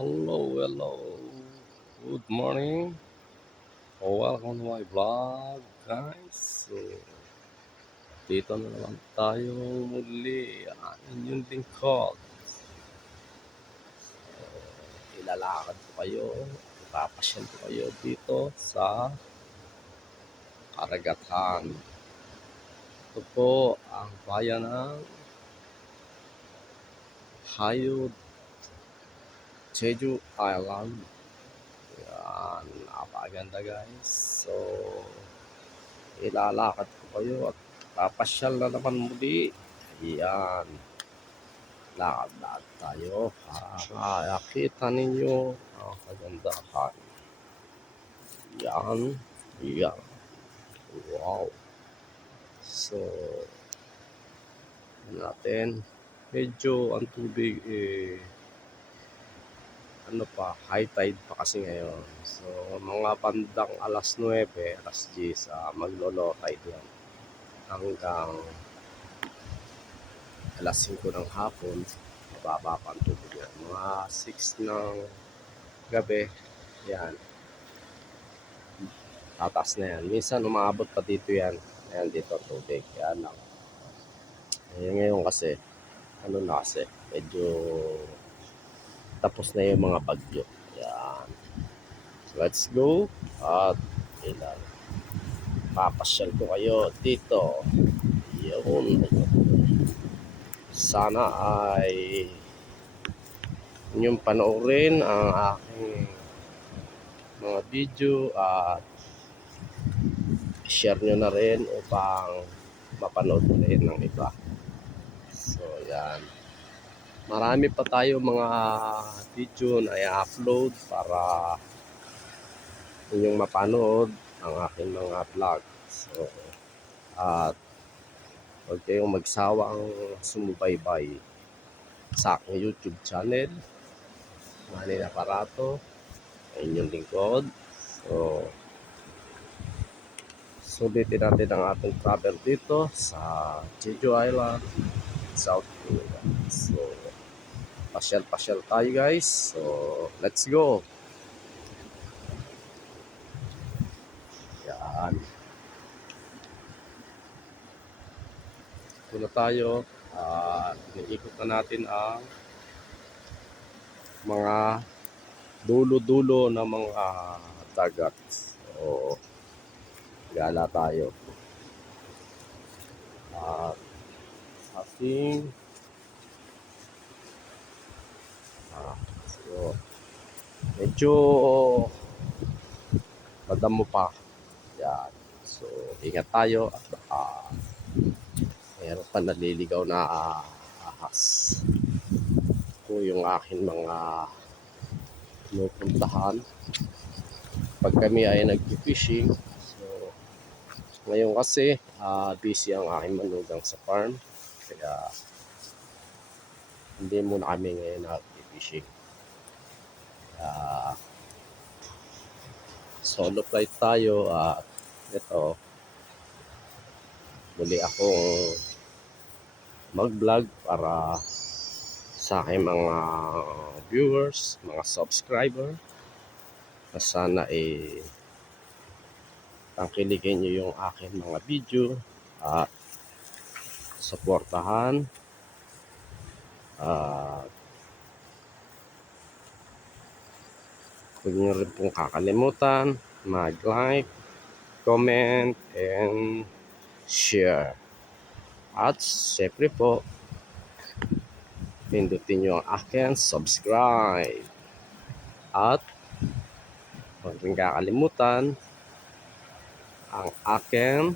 Hello, hello. Good morning. Welcome to my vlog, guys. So, dito na naman tayo muli. Ang inyong lingkod. So, ilalakad ko kayo. Ipapasyal ko kayo dito sa Karagatan. Ito po ang bayan ng Hayod Jeju Island. Yan, napakaganda guys. So, ilalakad ko kayo at papasyal na naman muli. Yan. Lakad-lakad tayo para makita ninyo ang kagandahan. Yan. Yan. Wow. So, natin, medyo ang tubig eh, ano pa, high tide pa kasi ngayon. So, mga bandang alas 9, alas 10, uh, maglo-low tide yan. Hanggang alas 5 ng hapon, mababa pa ang tubig yan. Mga 6 ng gabi, yan. Tatas na yan. Minsan umaabot pa dito yan. Ayan dito ang tubig. Yan lang. Eh, ngayon kasi, ano na kasi, medyo tapos na yung mga bagyo. Yan. Let's go. At ilan. Papasyal ko kayo dito. Yun. Sana ay inyong panoorin ang aking mga video at share nyo na rin upang mapanood na ng iba. So, yan. Marami pa tayo mga video na i-upload para inyong mapanood ang aking mga vlog. So, at huwag kayong magsawang sumubaybay sa aking YouTube channel. Manny Aparato, ang inyong lingkod. So, sulitin natin ang ating travel dito sa Jeju Island, South Korea. So, pasyal-pasyal tayo guys. So, let's go. Yan. Ito tayo. Uh, iniikot na natin ang mga dulo-dulo ng mga dagat. So, gala tayo. At ating ah, so, medyo madamo pa. Yan. So, ingat tayo at baka mayroon pa naliligaw na ah, ahas. Ito yung akin mga pinupuntahan. Pag kami ay nag-fishing, so ngayon kasi ah, busy ang aking manugang sa farm. Kaya hindi muna kami ngayon nag-fishing. Kaya solo flight tayo at ito muli akong mag-vlog para sa aking mga viewers, mga subscriber. Na sana eh tangkilikin nyo yung aking mga video at suportahan. At huwag nyo rin pong kakalimutan mag-like, comment, and share. At syempre po, pindutin nyo ang akin subscribe. At huwag rin kakalimutan ang akin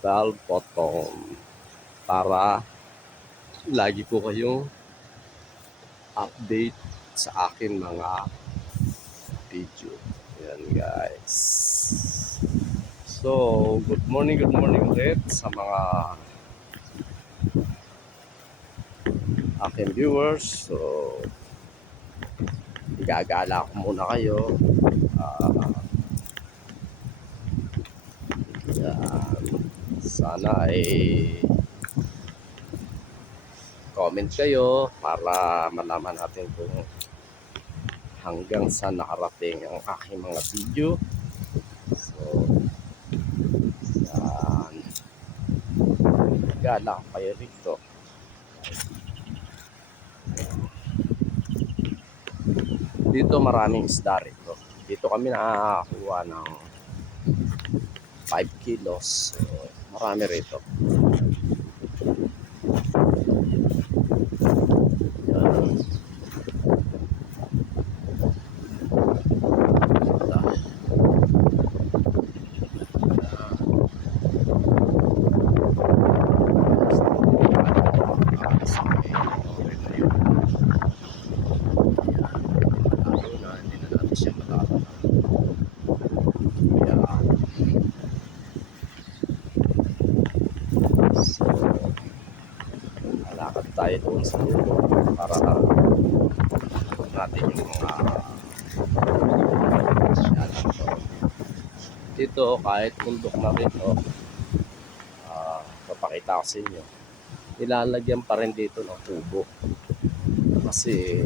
bell button para lagi po kayong update sa akin mga video. Yan guys. So, good morning, good morning ulit sa mga aking viewers. So, igagala ko muna kayo. Ah, yan. Sana ay comment kayo para malaman natin kung hanggang sa nakarating ang aking mga video. So, yan. Gala kayo rito. Dito maraming isda rito. Dito kami nakakakuha ng 5 kilos. So, marami rito. Yan. So, alakad tayo doon sa dulo para natin yung mga. Dito, kahit bundok na rito, ah papakita ko sa inyo, nilalagyan pa rin dito ng tubo. Kasi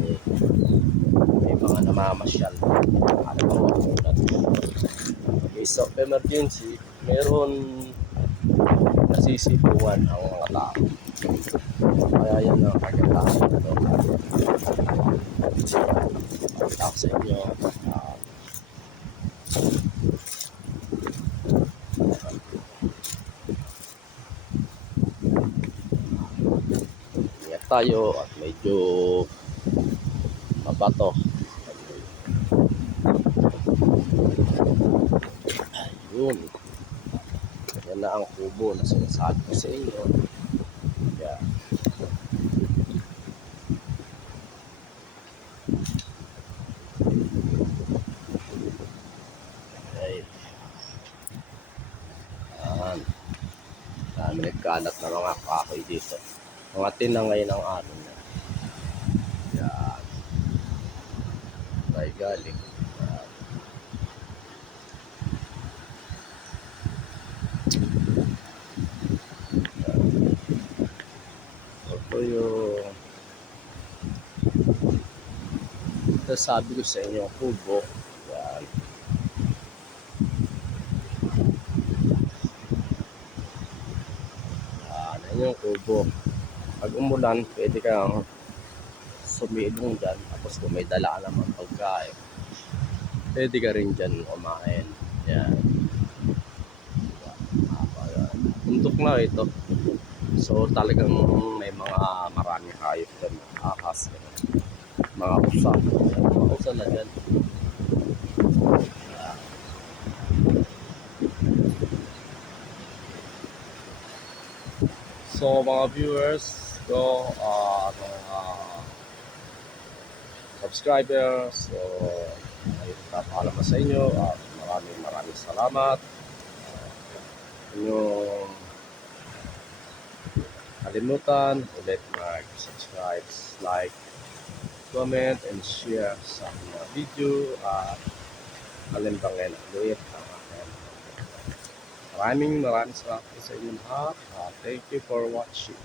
may mga namamasyal. Ano tulad case of emergency, meron nasisipuan ang mga tao. Kaya yan kagandahan nito. Pakita ko sa inyo. ingat tayo at medyo mabato. Yun. Yan na ang kubo na sinasabi ko sa inyo. Nagkalat na mga kahoy dito. Mga tinangay ng ano na. Yan. Tayo galing. Yan. Ito yung sabi ko sa inyo kubo. Yan. Yan, kubo. Pag umulan, pwede kang sumilong dyan. Tapos kung may dala ka naman pagkain, pwede ka rin dyan kumain. Yan. Bundok na ito. So talagang may mga maraming hayop dyan. Ahas. Mga usa. Mga usa na dyan. So mga viewers ko, uh, mga subscribers, so ay papaalam na sa inyo at maraming maraming salamat. Uh, yung kalimutan ulit mag-subscribe, like, comment, and share sa mga video at kalimbangin ulit ang aking Maraming salamat sa. Uh, thank you for watching.